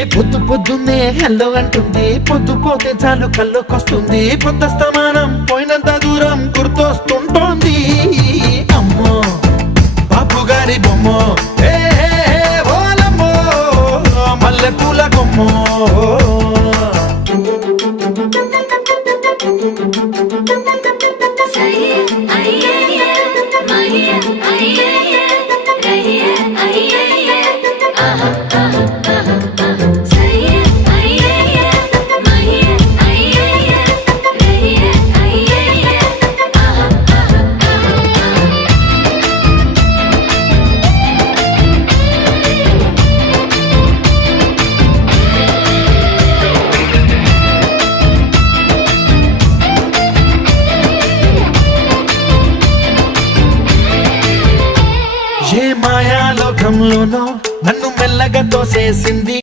పొద్దు పొద్దున్నే హెల్లో అంటుంది, పొద్దు పోతే చాలు కళ్ళొకొస్తుంది, పొద్దస్తమానం పోయినంత దూరం గుర్తొస్తుంటోంది. అమ్మో బాపు గారి బొమ్మో, ఏ ఓలమ్మో మల్లె పూల కొమ్మో. ఏ మాయాలోకంలోనో నన్ను మెల్లగా తోసేసింది.